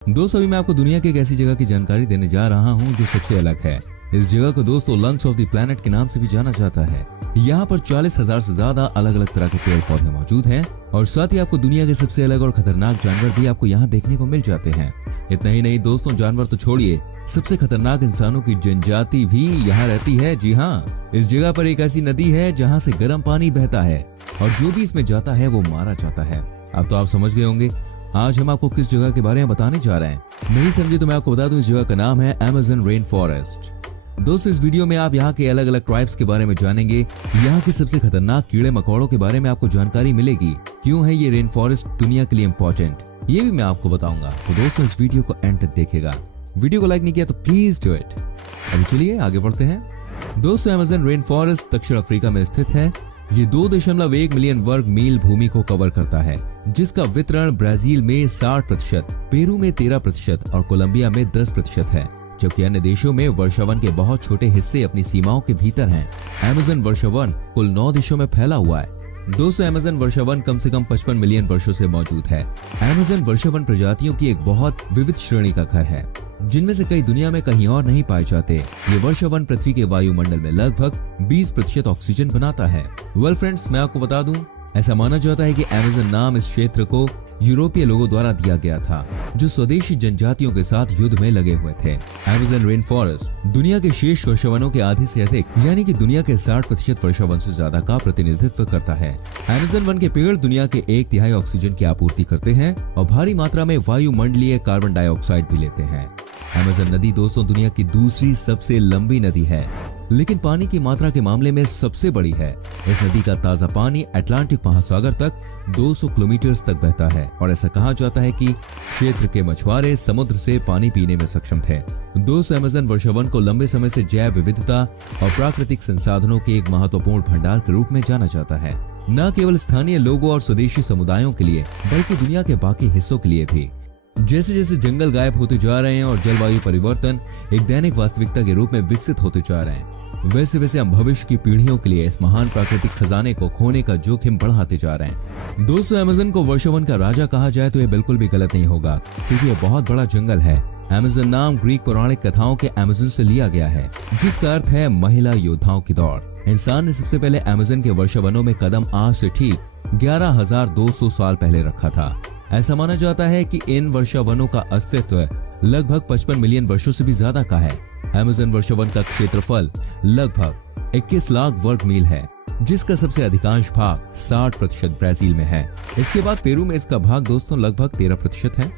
दोस्तों अभी मैं आपको दुनिया की एक ऐसी जगह की जानकारी देने जा रहा हूँ जो सबसे अलग है। इस जगह को दोस्तों लंग्स ऑफ द प्लेनेट के नाम से भी जाना जाता है। यहाँ पर 40,000 से ज्यादा अलग अलग तरह के पेड़ पौधे मौजूद हैं और साथ ही आपको दुनिया के सबसे अलग और खतरनाक जानवर भी आपको यहाँ देखने को मिल जाते हैं। इतना ही नहीं दोस्तों, जानवर तो छोड़िए, सबसे खतरनाक इंसानों की जनजाति भी यहाँ रहती है। जी हाँ, इस जगह पर एक ऐसी नदी है जहाँ से गर्म पानी बहता है और जो भी इसमें जाता है वो मारा जाता है। अब तो आप समझ गए होंगे आज हम आपको किस जगह के बारे में बताने जा रहे हैं। नहीं समझे तो मैं आपको बता दूं, इस जगह का नाम है अमेज़न रेन फॉरेस्ट। दोस्तों इस वीडियो में आप यहाँ के अलग अलग ट्राइब्स के बारे में जानेंगे, यहाँ के सबसे खतरनाक कीड़े मकोड़ों के बारे में आपको जानकारी मिलेगी, क्यों है ये रेन फॉरेस्ट दुनिया के लिए इम्पोर्टेंट, ये भी मैं आपको बताऊंगा। तो दोस्तों इस वीडियो को एंड तक देखिएगा। वीडियो को लाइक नहीं किया तो प्लीज डू इट। अभी चलिए आगे बढ़ते हैं। दोस्तों अमेज़न रेन फॉरेस्ट दक्षिण अफ्रीका में स्थित है। ये 2.1 मिलियन वर्ग मील भूमि को कवर करता है, जिसका वितरण ब्राजील में 60%, पेरू में 13% और कोलंबिया में 10% है, जबकि अन्य देशों में वर्षावन के बहुत छोटे हिस्से अपनी सीमाओं के भीतर हैं। अमेज़न वर्षावन कुल 9 देशों में फैला हुआ है। दोस्तों अमेज़न वर्षावन कम से कम 55 मिलियन वर्षों से मौजूद है। अमेज़न वर्षावन प्रजातियों की एक बहुत विविध श्रेणी का घर है, जिनमें से कई दुनिया में कहीं और नहीं पाए जाते। ये वर्षावन पृथ्वी के वायुमंडल में लगभग 20% ऑक्सीजन बनाता है। वेल फ्रेंड्स, मैं आपको बता दूं, ऐसा माना जाता है कि अमेज़न नाम इस क्षेत्र को यूरोपीय लोगों द्वारा दिया गया था, जो स्वदेशी जनजातियों के साथ युद्ध में लगे हुए थे। अमेज़न रेन फॉरेस्ट दुनिया के शेष वर्षावनों के आधे से अधिक यानी कि दुनिया के 60% वर्षावन से ज्यादा का प्रतिनिधित्व करता है। अमेज़न वन के पेड़ दुनिया के 1/3 ऑक्सीजन की आपूर्ति करते हैं और भारी मात्रा में वायुमंडलीय कार्बन डाइऑक्साइड भी लेते हैं। अमेज़न नदी दोस्तों दुनिया की दूसरी सबसे लंबी नदी है, लेकिन पानी की मात्रा के मामले में सबसे बड़ी है। इस नदी का ताजा पानी अटलांटिक महासागर तक 200 किलोमीटर तक बहता है और ऐसा कहा जाता है कि क्षेत्र के मछुआरे समुद्र से पानी पीने में सक्षम थे। दोस्तों अमेज़न वर्षावन को लंबे समय से जैव विविधता और प्राकृतिक संसाधनों के एक महत्वपूर्ण भंडार के रूप में जाना जाता है, न केवल स्थानीय लोगों और स्वदेशी समुदायों के लिए बल्कि दुनिया के बाकी हिस्सों के लिए भी। जैसे जैसे जंगल गायब होते जा रहे हैं और जलवायु परिवर्तन एक दैनिक वास्तविकता के रूप में विकसित होते जा रहे हैं, वैसे वैसे हम भविष्य की पीढ़ियों के लिए इस महान प्राकृतिक खजाने को खोने का जोखिम बढ़ाते जा रहे हैं। दोस्तों अमेज़न को वर्षावन का राजा कहा जाए तो यह बिल्कुल भी गलत नहीं होगा, क्योंकि यह बहुत बड़ा जंगल है। अमेज़न नाम ग्रीक पौराणिक कथाओं के अमेज़न से लिया गया है, जिसका अर्थ है महिला योद्धाओं की दौड़। इंसान ने सबसे पहले अमेज़न के वर्षावनों में कदम आज से ठीक 11,200 साल पहले रखा था। ऐसा माना जाता है कि इन वर्षावनों का अस्तित्व लगभग 55 मिलियन वर्षों से भी ज्यादा का है। अमेज़न वर्षावन का क्षेत्रफल लगभग 21 लाख वर्ग मील है, जिसका सबसे अधिकांश भाग 60% ब्राजील में है। इसके बाद पेरू में इसका भाग दोस्तों लगभग 13% है।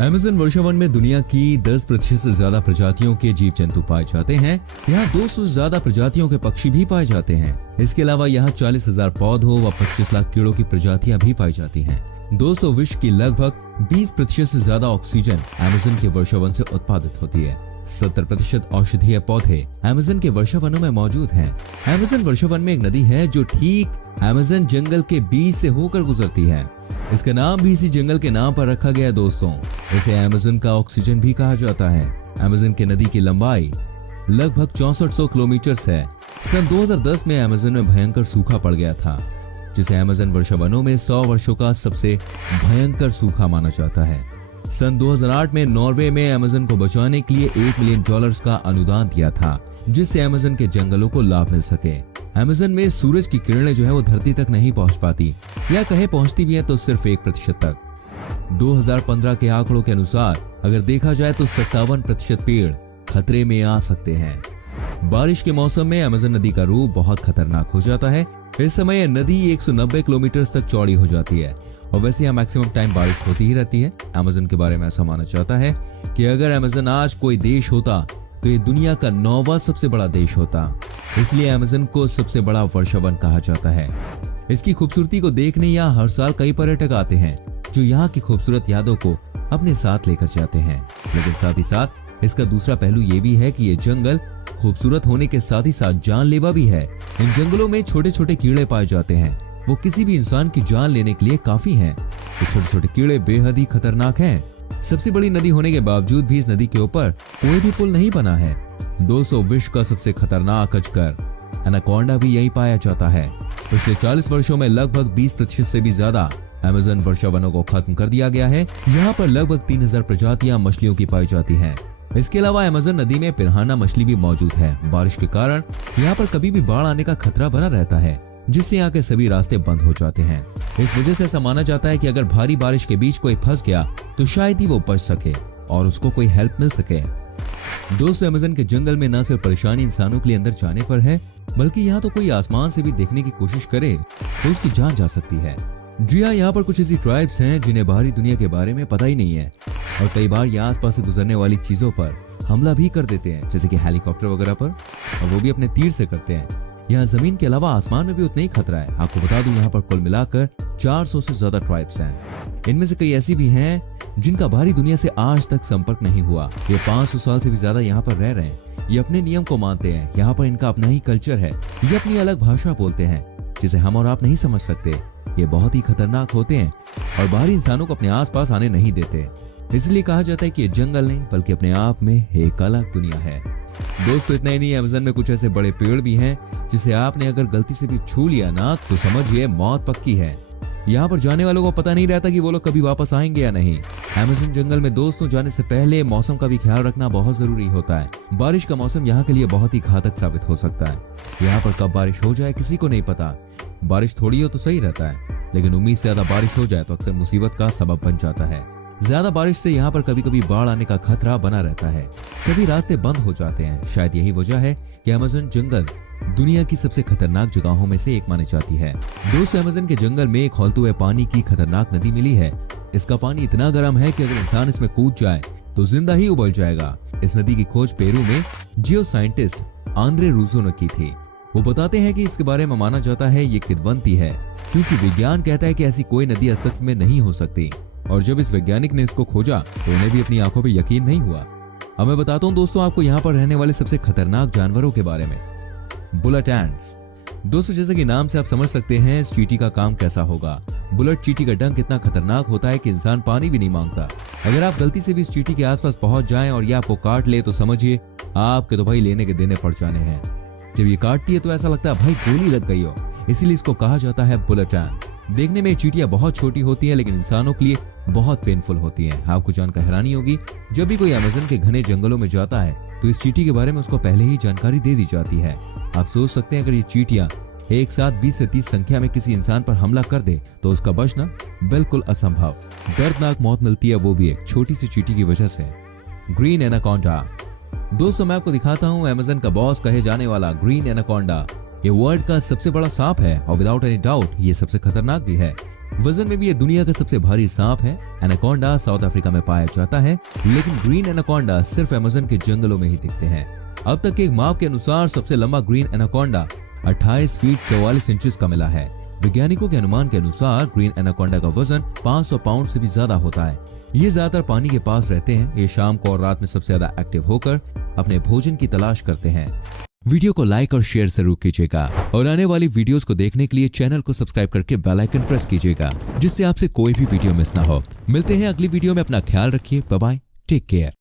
अमेज़न वर्षावन में दुनिया की 10% से ज्यादा प्रजातियों के जीव जंतु पाए जाते हैं। यहाँ 200 से ज्यादा प्रजातियों के पक्षी भी पाए जाते हैं। इसके अलावा यहाँ 40,000 पौधों व 25 लाख कीड़ों की प्रजातियां भी पाई जाती हैं। 200 विश्व की लगभग 20% से ज्यादा ऑक्सीजन अमेज़न के वर्षावन से उत्पादित होती है। 70% औषधीय पौधे अमेज़न के वर्षावनों में मौजूद हैं। अमेज़न वर्षावन में एक नदी है जो ठीक अमेज़न जंगल के बीच से होकर गुजरती है। इसका नाम भी इसी जंगल के नाम पर रखा गया है। दोस्तों इसे अमेज़न का ऑक्सीजन भी कहा जाता है। अमेज़न की नदी की लंबाई लगभग 6400 किलोमीटर है। सन 2010 में अमेज़न में भयंकर सूखा पड़ गया था, जिसे अमेज़न वर्षावनों में 100 वर्षों का सबसे भयंकर सूखा माना जाता है। सन 2008 में नॉर्वे में अमेज़न को बचाने के लिए $1 मिलियन का अनुदान दिया था, जिससे अमेज़न के जंगलों को लाभ मिल सके। अमेज़न में सूरज की किरणें जो है वो धरती तक नहीं पहुंच पाती, या कहे पहुंचती भी है तो सिर्फ 1% तक। 2015 के आंकड़ों के अनुसार अगर देखा जाए तो 57% पेड़ खतरे में आ सकते हैं। बारिश के मौसम में अमेज़न नदी का रूप बहुत खतरनाक हो जाता है। इस समय यह नदी 190 किलोमीटर तक चौड़ी हो जाती है और वैसे यहाँ मैक्सिमम टाइम बारिश होती ही रहती है। अमेज़न के बारे में ऐसा माना जाता है कि अगर अमेज़न आज कोई देश होता तो ये दुनिया का 9वां सबसे बड़ा देश होता। इसलिए अमेज़न को सबसे बड़ा वर्षावन कहा जाता है। इसकी खूबसूरती को देखने यहाँ हर साल कई पर्यटक आते हैं, जो यहाँ की खूबसूरत यादों को अपने साथ लेकर जाते हैं। लेकिन साथ ही साथ इसका दूसरा पहलू ये भी है कि ये जंगल खूबसूरत होने के साथ ही साथ जानलेवा भी है। इन जंगलों में छोटे छोटे कीड़े पाए जाते हैं, वो किसी भी इंसान की जान लेने के लिए काफी हैं। ये छोटे छोटे कीड़े बेहद ही खतरनाक हैं। सबसे बड़ी नदी होने के बावजूद भी इस नदी के ऊपर कोई भी पुल नहीं बना है। 200 विश्व का सबसे खतरनाक अजगर एनाकोंडा भी यही पाया जाता है। पिछले 40 वर्षों में लगभग 20% से भी ज्यादा अमेज़न वर्षा वनों को खत्म कर दिया गया है। यहाँ पर लगभग 3000 प्रजातियां मछलियों की पाई जाती हैं। इसके अलावा अमेज़न नदी में पिरान्हा मछली भी मौजूद है। बारिश के कारण यहाँ पर कभी भी बाढ़ आने का खतरा बना रहता है, जिससे यहाँ के सभी रास्ते बंद हो जाते हैं। इस वजह से ऐसा माना जाता है कि अगर भारी बारिश के बीच कोई फंस गया तो शायद ही वो बच सके और उसको कोई हेल्प मिल सके। दोस्तों, अमेज़न के जंगल में न सिर्फ परेशानी इंसानों के लिए अंदर जाने पर है, बल्कि यहाँ तो कोई आसमान से भी देखने की कोशिश करे तो उसकी जान जा सकती है। जी हाँ, यहाँ पर कुछ ऐसी ट्राइब्स हैं जिन्हें बाहरी दुनिया के बारे में पता ही नहीं है और कई बार यहाँ आसपास से गुजरने वाली चीजों पर हमला भी कर देते हैं, जैसे कि हेलीकॉप्टर वगैरह पर, और वो भी अपने तीर से करते हैं। यहाँ जमीन के अलावा आसमान में भी उतना ही खतरा है। आपको बता दूं, यहाँ पर कुल मिलाकर 400 से ज्यादा ट्राइब्स हैं। इनमें से कई ऐसी भी हैं जिनका बाहरी दुनिया से आज तक संपर्क नहीं हुआ। ये 500 साल से भी ज्यादा यहाँ पर रह रहे हैं। ये अपने नियम को मानते हैं। यहाँ पर इनका अपना ही कल्चर है। ये अपनी अलग भाषा बोलते हैं जिसे हम और आप नहीं समझ सकते। ये बहुत ही खतरनाक होते हैं और बाहरी इंसानों को अपने आसपास आने नहीं देते। इसलिए कहा जाता है कि ये जंगल नहीं बल्कि अपने आप में एक अलग दुनिया है। दोस्तों, इतना ही नहीं, अमेज़न में कुछ ऐसे बड़े पेड़ भी हैं जिसे आपने अगर गलती से भी छू लिया ना तो समझिए मौत पक्की है। यहाँ पर जाने वालों को पता नहीं रहता कि वो लोग कभी वापस आएंगे या नहीं। अमेज़न जंगल में दोस्तों जाने से पहले मौसम का भी ख्याल रखना बहुत जरूरी होता है। बारिश का मौसम यहाँ के लिए बहुत ही घातक साबित हो सकता है। यहाँ पर कब बारिश हो जाए किसी को नहीं पता। बारिश थोड़ी हो तो सही रहता है, लेकिन उम्मीद से ज्यादा बारिश हो जाए तो अक्सर मुसीबत का सबब बन जाता है। ज्यादा बारिश से यहाँ पर कभी कभी बाढ़ आने का खतरा बना रहता है। सभी रास्ते बंद हो जाते हैं। शायद यही वजह है कि अमेज़न जंगल दुनिया की सबसे खतरनाक जगहों में से एक मानी जाती है। दोस्तों, अमेज़न के जंगल में एक खौलते हुए पानी की खतरनाक नदी मिली है। इसका पानी इतना गर्म है कि अगर इंसान इसमें कूद जाए तो जिंदा ही उबल जाएगा। इस नदी की खोज पेरू में जियो साइंटिस्ट आंद्रे रूसो ने की थी। वो बताते हैं कि इसके बारे में माना जाता है ये किंवदंती है, क्योंकि विज्ञान कहता है कि ऐसी कोई नदी अस्तित्व में नहीं हो सकती। और जब इस वैज्ञानिक ने इसको खोजा तो उन्हें भी अपनी आंखों पे यकीन नहीं हुआ। अब मैं बताता हूँ दोस्तों आपको यहाँ पर रहने वाले सबसे खतरनाक जानवरों के बारे में। Bullet ants. दोस्तों, जैसे कि नाम से आप समझ सकते हैं इस चींटी का काम कैसा होगा। बुलेट चींटी का डंक इतना खतरनाक होता है कि इंसान पानी भी नहीं मांगता। अगर आप गलती से भी इस चींटी के आसपास पहुंच जाएं और ये आपको काट ले तो समझिए आपके तो भाई लेने के देने पड़ जाने हैं। जब ये काटती है तो ऐसा लगता है भाई गोली लग गई हो। इसीलिए इसको कहा जाता है बुलेट एंट। देखने में चींटियां बहुत छोटी होती हैं, लेकिन इंसानों के लिए बहुत पेनफुल होती हैं। आपको जानकर हैरानी होगी, जब भी कोई अमेज़न के घने जंगलों में जाता है तो इस चींटी के बारे में उसको पहले ही जानकारी दे दी जाती है। आप सोच सकते हैं अगर ये चींटियां एक साथ 20 से 30 संख्या में किसी इंसान पर हमला कर दे तो उसका बचना बिल्कुल असंभव। दर्दनाक मौत मिलती है, वो भी एक छोटी सी चींटी की वजह से। Green anaconda. दोस्तों, मैं आपको दिखाता हूँ अमेज़न का बॉस कहे जाने वाला ग्रीन एनाकोंडा। ये वर्ल्ड का सबसे बड़ा सांप है और विदाउट एनी डाउट ये सबसे खतरनाक भी है। वजन में भी ये दुनिया का सबसे भारी सांप है। एनाकोंडा साउथ अफ्रीका में पाया जाता है, लेकिन ग्रीन एनाकोंडा सिर्फ अमेज़न के जंगलों में ही दिखते हैं। अब तक के एक माप के अनुसार सबसे लंबा ग्रीन एनाकोंडा 28 फीट 44 इंचेस का मिला है। वैज्ञानिकों के अनुमान के अनुसार ग्रीन एनाकोंडा का वजन 500 पाउंड से भी ज्यादा होता है। ये ज्यादातर पानी के पास रहते हैं। ये शाम को और रात में सबसे ज्यादा एक्टिव होकर अपने भोजन की तलाश करते हैं। वीडियो को लाइक और शेयर जरूर कीजिएगा और आने वाली वीडियोस को देखने के लिए चैनल को सब्सक्राइब करके बेल आइकन प्रेस कीजिएगा, जिससे आपसे कोई भी वीडियो मिस ना हो। मिलते हैं अगली वीडियो में। अपना ख्याल रखिए। Bye bye, take care.